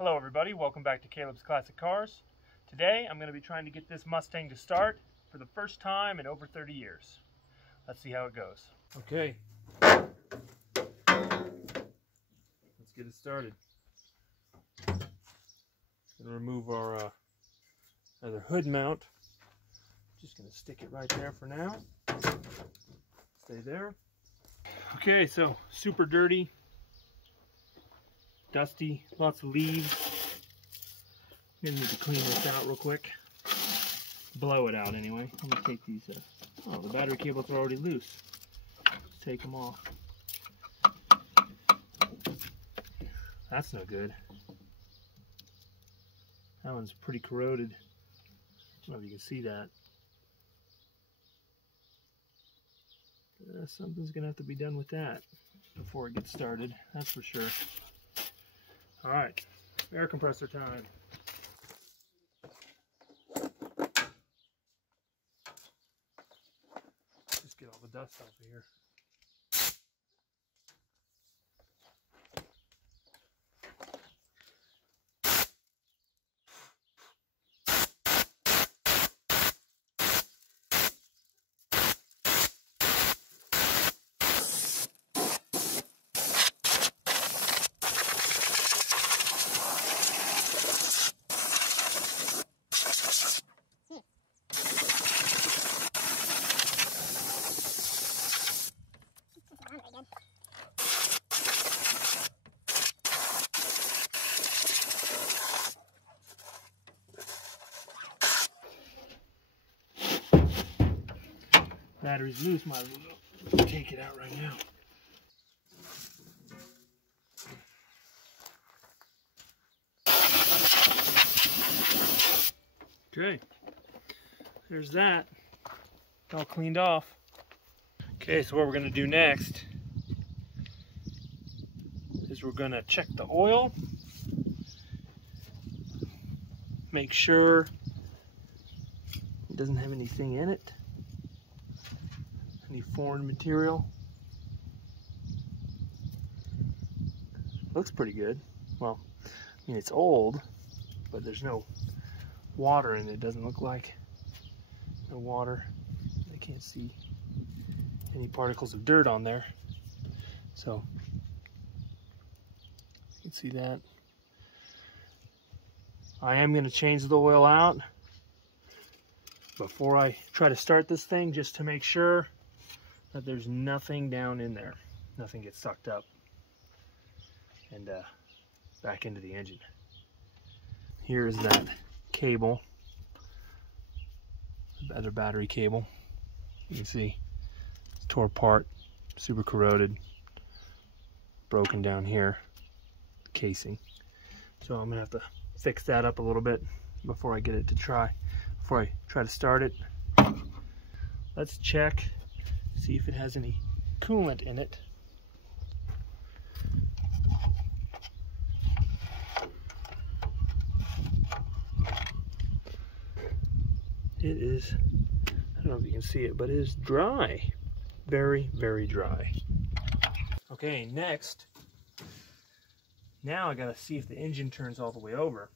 Hello everybody, welcome back to Caleb's Classic Cars. Today I'm going to be trying to get this Mustang to start for the first time in over 30 years. Let's see how it goes. Okay, let's get it started. Going to remove our other hood mount. Just going to stick it right there for now. Stay there. Okay, so super dirty. Dusty, lots of leaves. I'm gonna need to clean this out real quick. Blow it out anyway. Let me take these. Oh, the battery cables are already loose. Let's take them off. That's no good. That one's pretty corroded. I don't know if you can see that. Something's gonna have to be done with that before it gets started. That's for sure. All right, air compressor time. Just get all the dust off of here. Battery's loose, might as well take it out right now. Okay, there's that. All cleaned off. Okay, so what we're going to do next is we're going to check the oil. Make sure it doesn't have anything in it. Any foreign material. Looks pretty good. Well, I mean, it's old, but there's no water in it. It doesn't look like. No water. I can't see any particles of dirt on there. So, you can see that. I am going to change the oil out before I try to start this thing, just to make sure that there's nothing down in there. Nothing gets sucked up and back into the engine. Here's that cable, the other battery cable. You can see it's tore apart, super corroded, broken down here, the casing. So I'm gonna have to fix that up a little bit before I try to start it. Let's check, see if it has any coolant in it. It is, I don't know if you can see it, but it is dry. Very, very dry. Okay, next, now I gotta see if the engine turns all the way over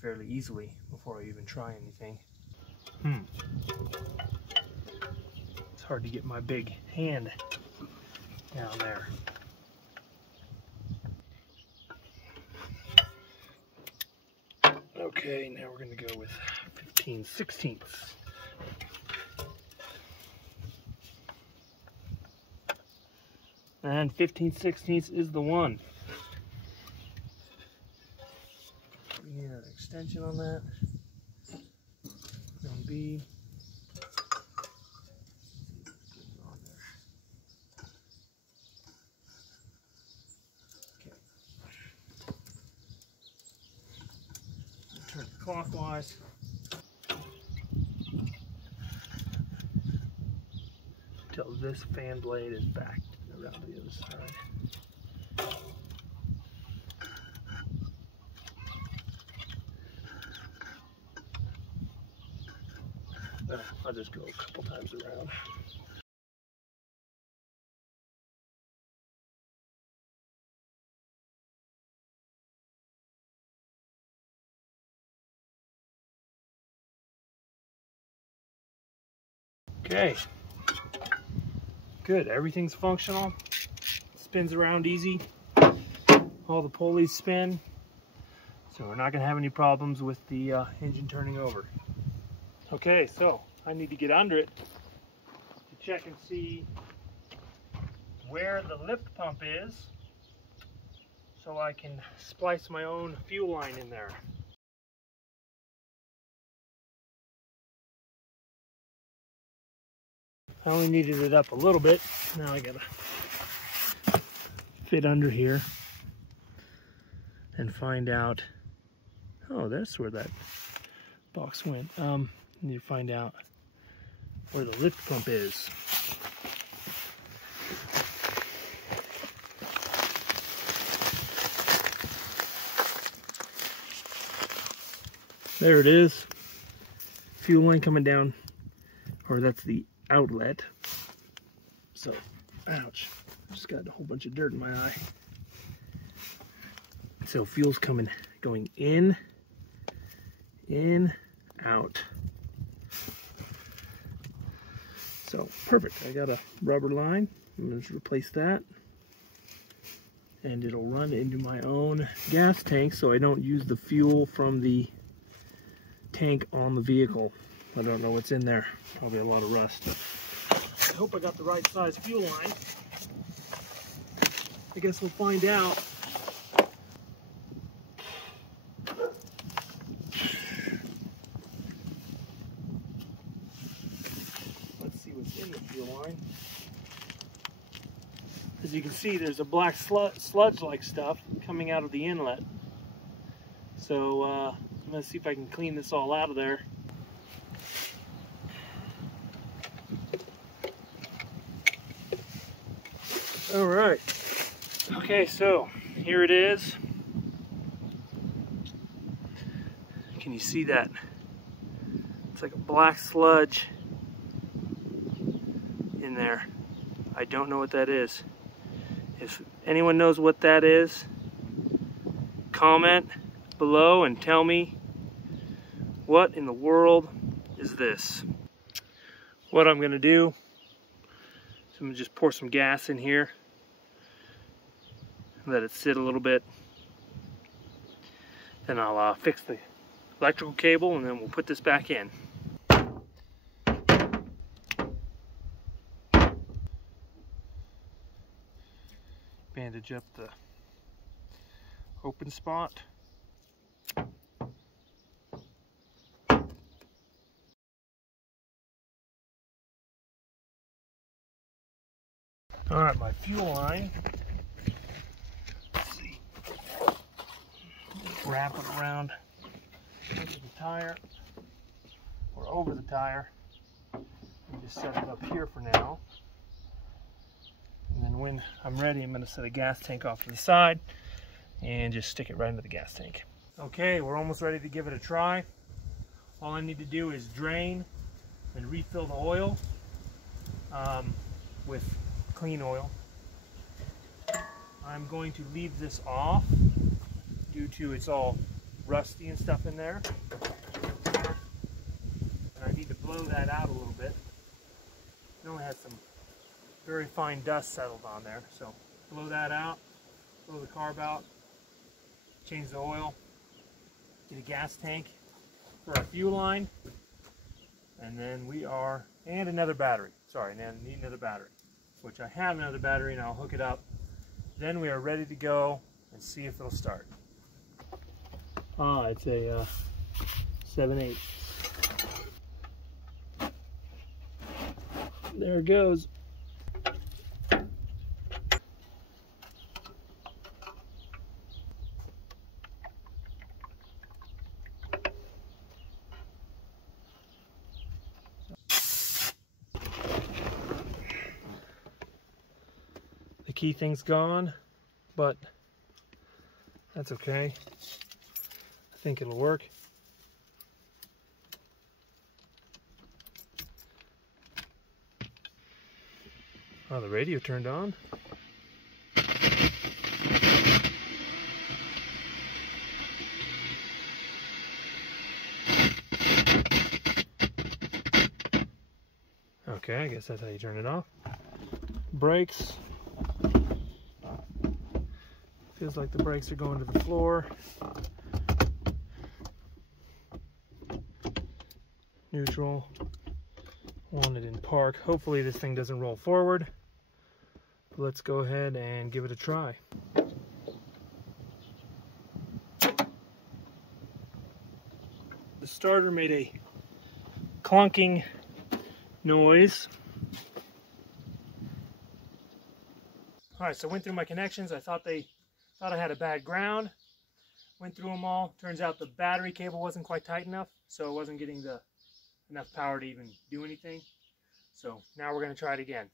fairly easily before I even try anything. It's hard to get my big hand down there. Okay, now we're going to go with 15/16. And 15/16 is the one. We need an extension on that. Maybe. Turn it clockwise. Until this fan blade is back around the other side. I'll just go a couple times around. Okay, good, everything's functional, spins around easy, all the pulleys spin, so we're not going to have any problems with the engine turning over. Okay, so I need to get under it to check and see where the lift pump is so I can splice my own fuel line in there. I only needed it up a little bit. Now I gotta fit under here and find out. Oh, that's where that box went. Need to find out where the lift pump is. There it is. Fuel line coming down, or that's the outlet. So, ouch, just got a whole bunch of dirt in my eye. So fuel's going in, out. So perfect, I got a rubber line. I'm going to replace that. And it'll run into my own gas tank so I don't use the fuel from the tank on the vehicle. I don't know what's in there, probably a lot of rust. I hope I got the right size fuel line. I guess we'll find out. Let's see what's in the fuel line. As you can see, there's a black sludge-like stuff coming out of the inlet. So I'm going to see if I can clean this all out of there. All right. Okay, so here it is. Can you see that? It's like a black sludge in there. I don't know what that is. If anyone knows what that is, comment below and tell me what in the world is this. What I'm gonna do is I'm gonna just pour some gas in here, let it sit a little bit, then I'll fix the electrical cable and then we'll put this back in. Bandage up the open spot. All right, my fuel line. Let's see. Just wrap it around under the tire or over the tire and just set it up here for now. And then when I'm ready, I'm going to set a gas tank off to the side and just stick it right into the gas tank. Okay, we're almost ready to give it a try. All I need to do is drain and refill the oil with clean oil. I'm going to leave this off due to it's all rusty and stuff in there. And I need to blow that out a little bit. It only has some very fine dust settled on there, so blow that out, blow the carb out, change the oil, get a gas tank for our fuel line, and then and another battery. Sorry, I need another battery, which I have another battery and I'll hook it up. Then we are ready to go and see if it'll start. It's a 7/8. There it goes. The key thing's gone, but that's okay. I think it'll work. Oh, the radio turned on. Okay, I guess that's how you turn it off. Brakes. Feels like the brakes are going to the floor. Neutral. Wanted in park. Hopefully this thing doesn't roll forward. Let's go ahead and give it a try. The starter made a clunking noise. Alright, so went through my connections. I thought I had a bad ground. Went through them all. Turns out the battery cable wasn't quite tight enough, so it wasn't getting enough power to even do anything. So now we're going to try it again.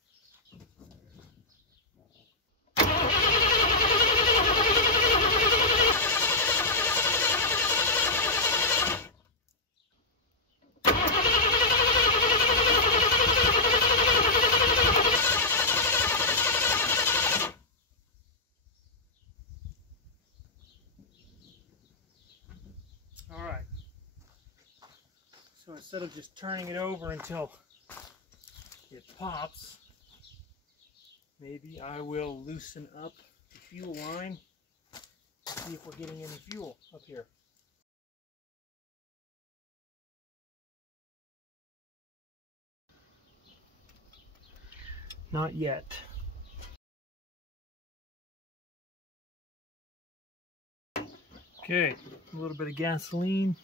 Alright, so instead of just turning it over until it pops, maybe I will loosen up the fuel line, see if we're getting any fuel up here. Not yet. Okay, a little bit of gasoline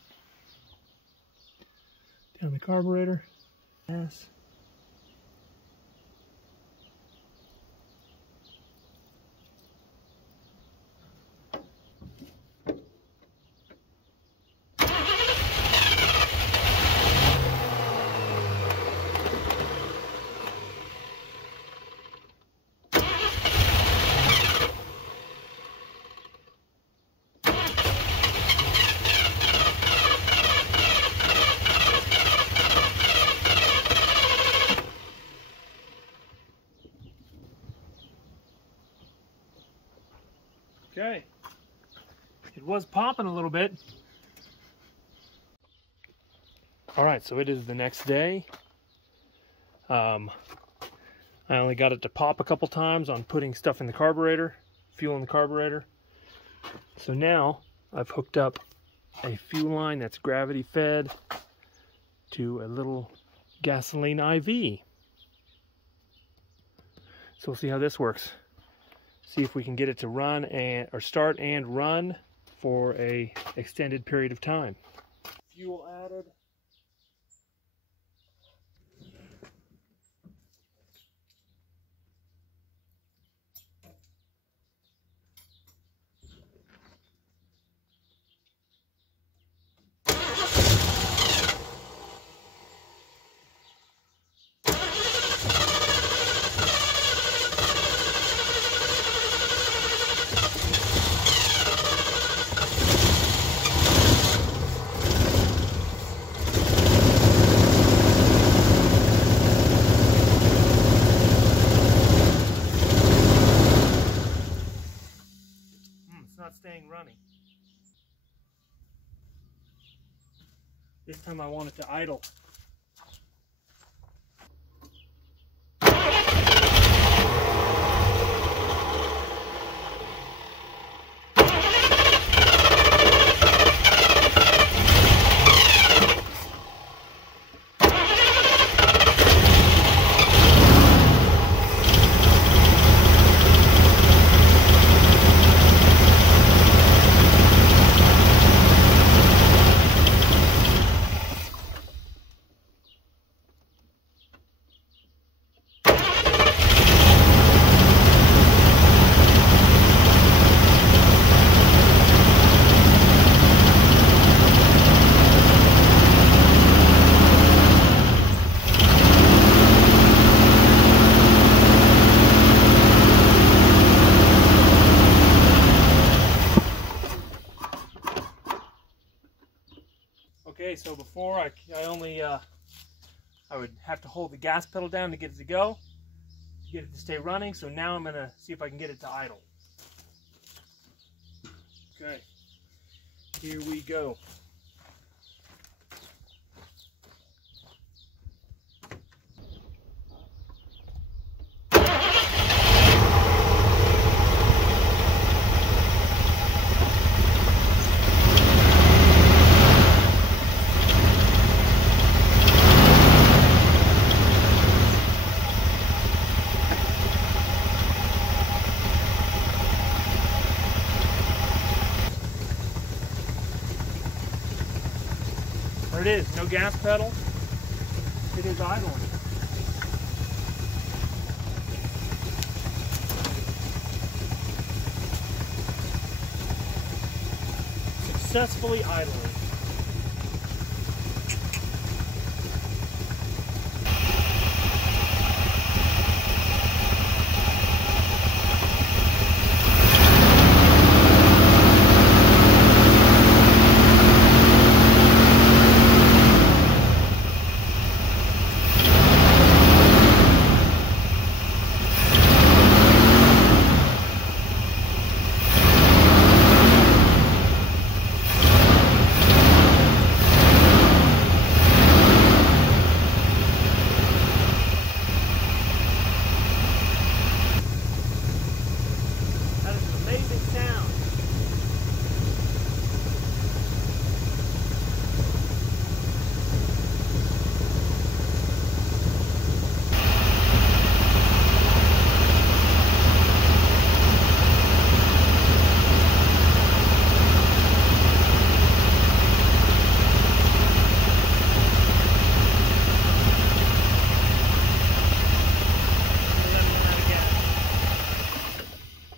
down the carburetor. Gas. Okay, it was popping a little bit. All right, so it is the next day. I only got it to pop a couple times on putting stuff in the carburetor, fuel in the carburetor. So now I've hooked up a fuel line that's gravity fed to a little gasoline IV. So we'll see how this works. See if we can get it to run or start and run for a extended period of time. Fuel added. Not staying running. This time I want it to idle. Okay, so before I would have to hold the gas pedal down to get it to go, to get it to stay running. So now I'm going to see if I can get it to idle. Okay, here we go. There it is, no gas pedal. It is idling. Successfully idling.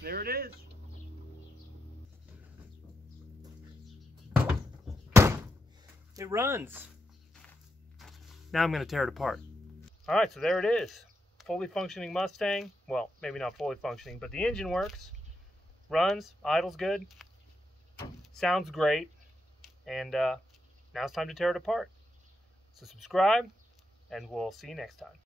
There it is. It runs. Now I'm going to tear it apart. All right, so there it is. Fully functioning Mustang. Well, maybe not fully functioning, but the engine works. Runs, idles good. Sounds great. And now it's time to tear it apart. So subscribe, and we'll see you next time.